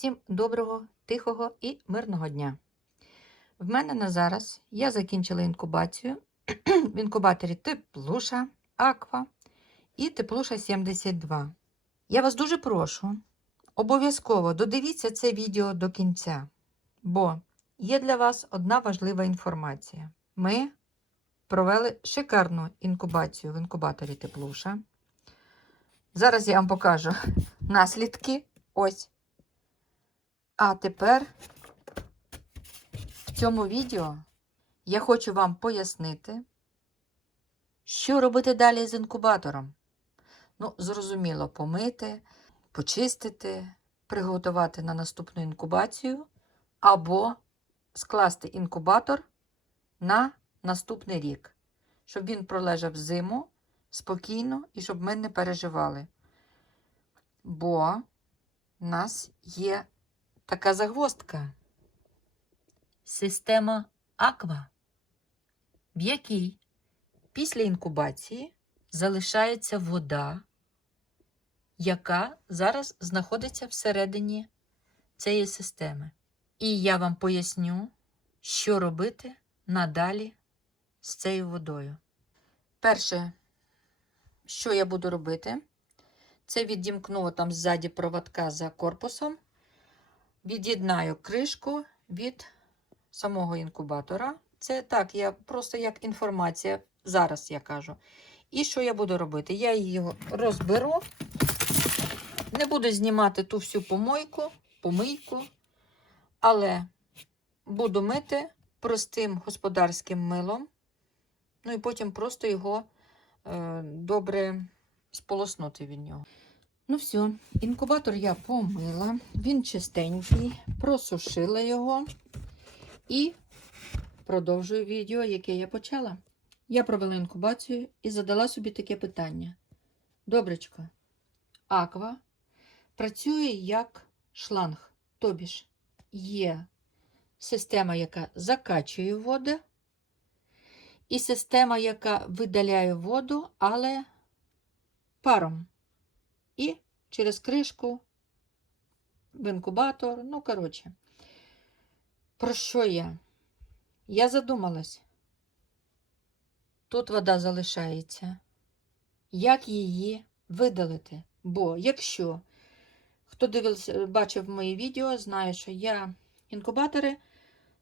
Всім доброго, тихого і мирного дня. В мене на зараз я закінчила інкубацію в інкубаторі Теплуша, Аква і Теплуша 72. Я вас дуже прошу, обов'язково додивіться це відео до кінця, бо є для вас одна важлива інформація. Ми провели шикарну інкубацію в інкубаторі Теплуша. Зараз я вам покажу наслідки. Ось. А тепер в цьому відео я хочу вам пояснити, що робити далі з інкубатором. Ну, зрозуміло, помити, почистити, приготувати на наступну інкубацію або скласти інкубатор на наступний рік, щоб він пролежав зиму спокійно і щоб ми не переживали. Бо в нас є така загвоздка. Система Аква, в якій після інкубації залишається вода, яка зараз знаходиться всередині цієї системи. І я вам поясню, що робити надалі з цією водою. Перше, що я буду робити, це відімкну там ззаді проводка за корпусом, від'єднаю кришку від самого інкубатора. Це так, я просто як інформація, зараз я кажу. І що я буду робити? Я її розберу, не буду знімати ту всю помойку, помийку, але буду мити простим господарським милом. Ну і потім просто його е, добре сполоснути від нього. Ну, все, інкубатор я помила, він чистенький, просушила його і продовжую відео, яке я почала. Я провела інкубацію і задала собі таке питання. Добречко, аква працює як шланг, тобі ж є система, яка закачує воду, і система, яка видаляє воду, але паром. І через кришку в інкубатор. Ну, коротше, про що я? Я задумалась. Тут вода залишається. Як її видалити? Бо якщо хто дивився, бачив мої відео, знає, що я інкубатори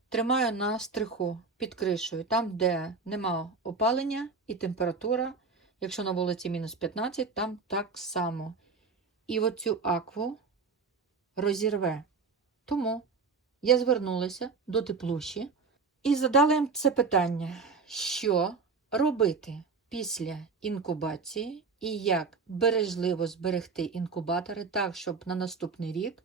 тримаю на стриху під кришею, там, де нема опалення і температура. Якщо на вулиці мінус 15, там так само. І оцю акву розірве. Тому я звернулася до теплуші і задала їм це питання, що робити після інкубації і як бережливо зберегти інкубатори так, щоб на наступний рік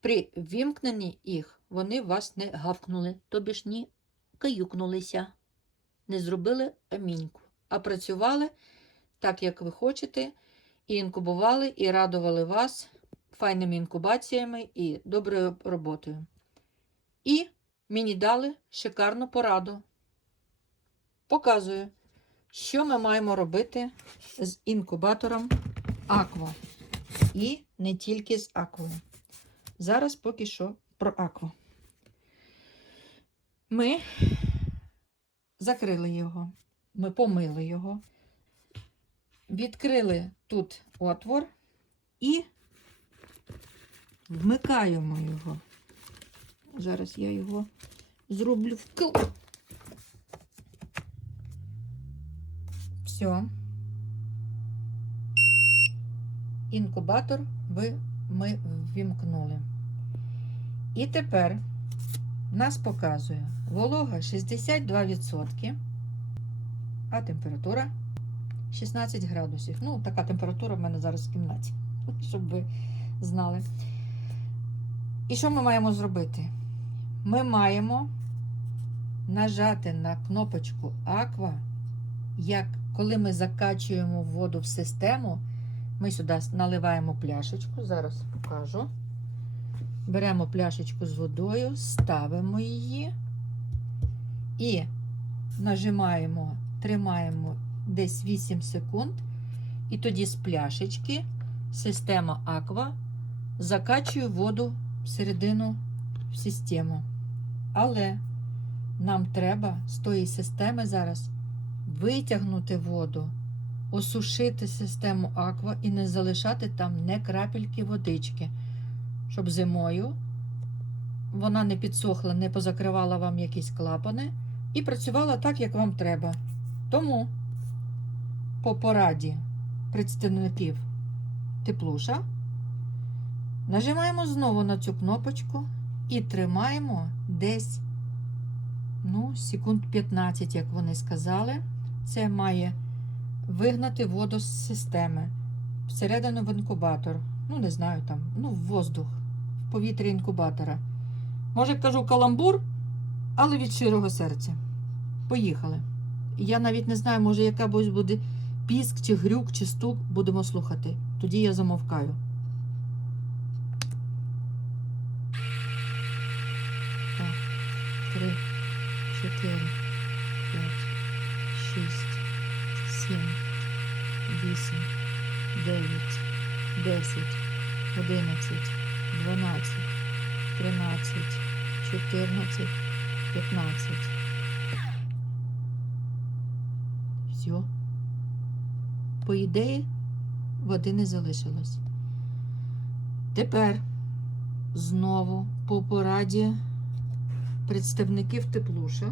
при вімкненні їх вони вас не гавкнули, тобі ж ні каюкнулися, не зробили аміньку, а працювали так, як ви хочете, і інкубували, і радували вас файними інкубаціями і доброю роботою. І мені дали шикарну пораду. Показую, що ми маємо робити з інкубатором Аква. І не тільки з аквою. Зараз поки що про акву. Ми закрили його, ми помили його, відкрили тут отвор і вмикаємо його. Зараз я його зроблю в кил. Все. Інкубатор ви, ми ввімкнули. І тепер нас показує волога 62%, а температура 16 градусів. Ну, така температура в мене зараз в кімнаті, щоб ви знали. І що ми маємо зробити? Ми маємо нажати на кнопочку Aqua, як коли ми закачуємо воду в систему, ми сюди наливаємо пляшечку, зараз покажу. Беремо пляшечку з водою, ставимо її і нажимаємо, тримаємо десь 8 секунд, і тоді з пляшечки система Aqua закачує воду всередину в систему. Але нам треба з тої системи зараз витягнути воду, осушити систему аква і не залишати там не крапельки водички, щоб зимою вона не підсохла, не позакривала вам якісь клапани і працювала так, як вам треба. Тому по пораді представників теплуша нажимаємо знову на цю кнопочку і тримаємо десь ну, секунд 15, як вони сказали. Це має вигнати воду з системи всередину в інкубатор. Ну, не знаю там, ну, в воздух, в повітря інкубатора. Може, кажу каламбур, але від щирого серця. Поїхали. Я навіть не знаю, може, яка буде піск, чи грюк, чи стук, будемо слухати. Тоді я замовкаю. Так, три, чотири, п'ять, шість, сім, вісім, дев'ять, десять, одинадцять, дванадцять, тринадцять, чотирнадцять, п'ятнадцять. Все. По ідеї, води не залишилось. Тепер знову по пораді представників теплуша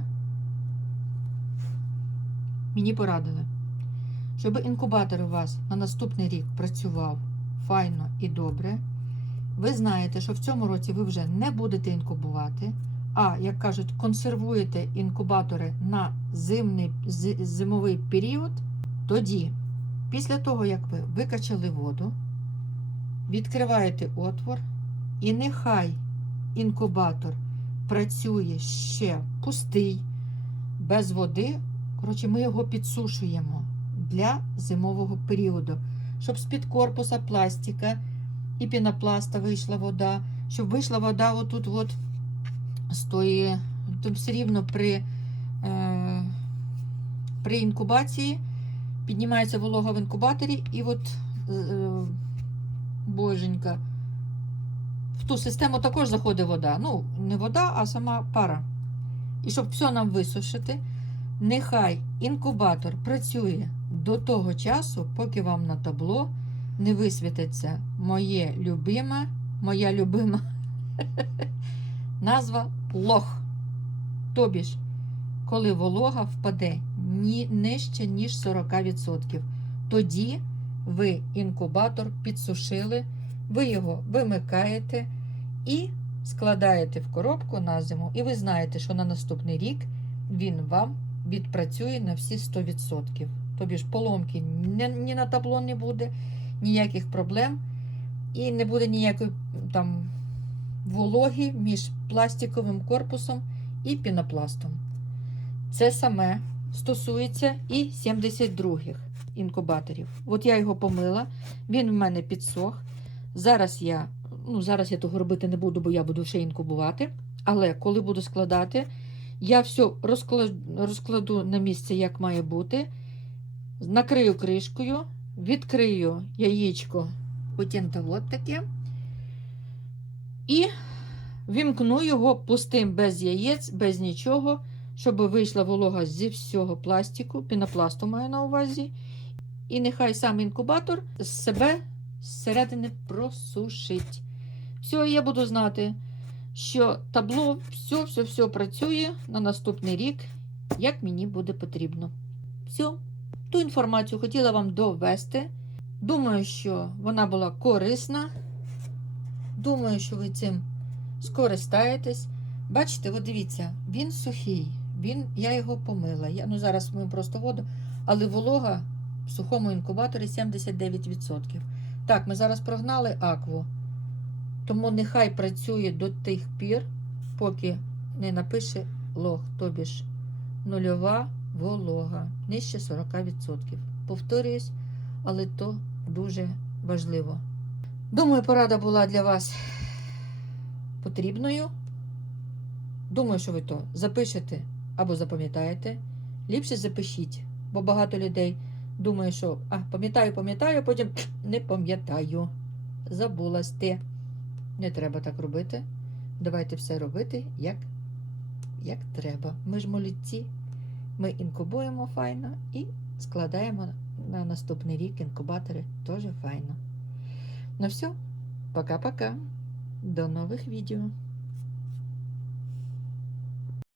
мені порадили, щоб інкубатор у вас на наступний рік працював файно і добре. Ви знаєте, що в цьому році ви вже не будете інкубувати, а, як кажуть, консервуєте інкубатори на зимний, зимовий період. Тоді, після того, як ви викачали воду, відкриваєте отвор, і нехай інкубатор працює ще пустий, без води. Коротше, ми його підсушуємо для зимового періоду, щоб з-під корпуса пластика і пінопласта вийшла вода, щоб вийшла вода отут от тої, то все рівно при, е, при інкубації піднімається волога в інкубаторі, і от е, боженька. В ту систему також заходить вода. Ну, не вода, а сама пара. І щоб все нам висушити, нехай інкубатор працює до того часу, поки вам на табло не висвітиться моє любиме, моя любима назва лох. Тобі ж, коли волога впаде ні нижче, ніж 40%. Тоді ви інкубатор підсушили, ви його вимикаєте і складаєте в коробку на зиму, і ви знаєте, що на наступний рік він вам відпрацює на всі 100%. Тобі ж поломки ні, на табло не буде, ніяких проблем, і не буде ніякої там вологи між пластиковим корпусом і пінопластом. Це саме стосується і 72-х інкубаторів. От я його помила, він в мене підсох. Зараз я, ну зараз я того робити не буду, бо я буду ще інкубувати. Але коли буду складати, я все розкладу, розкладу на місце, як має бути. Накрию кришкою, відкрию яєчко, от таке. І вімкну його пустим без яєць, без нічого, щоб вийшла волога зі всього пластику, пінопласту маю на увазі. І нехай сам інкубатор себе зсередини просушить. Все, я буду знати, що табло все-все-все працює на наступний рік, як мені буде потрібно. Все, ту інформацію хотіла вам довести. Думаю, що вона була корисна. Думаю, що ви цим скористаєтесь. Бачите, от дивіться, він сухий, він, я його помила. Я, ну Зараз ми просто воду, але волога в сухому інкубаторі 79%. Так, ми зараз прогнали акву. Тому нехай працює до тих пір, поки не напише лог, тобі ж нульова волога, нижче 40%. Повторююсь, але то дуже важливо. Думаю, порада була для вас потрібною. Думаю, що ви то запишете або запам'ятаєте. Ліпше запишіть, бо багато людей думає, що а, пам'ятаю, пам'ятаю, потім не пам'ятаю. Забулась ти. Не треба так робити. Давайте все робити, як, як треба. Ми ж молодці. Ми інкубуємо файно і складаємо на наступний рік інкубатори теж файно. Ну все, пока-пока. До нових відео.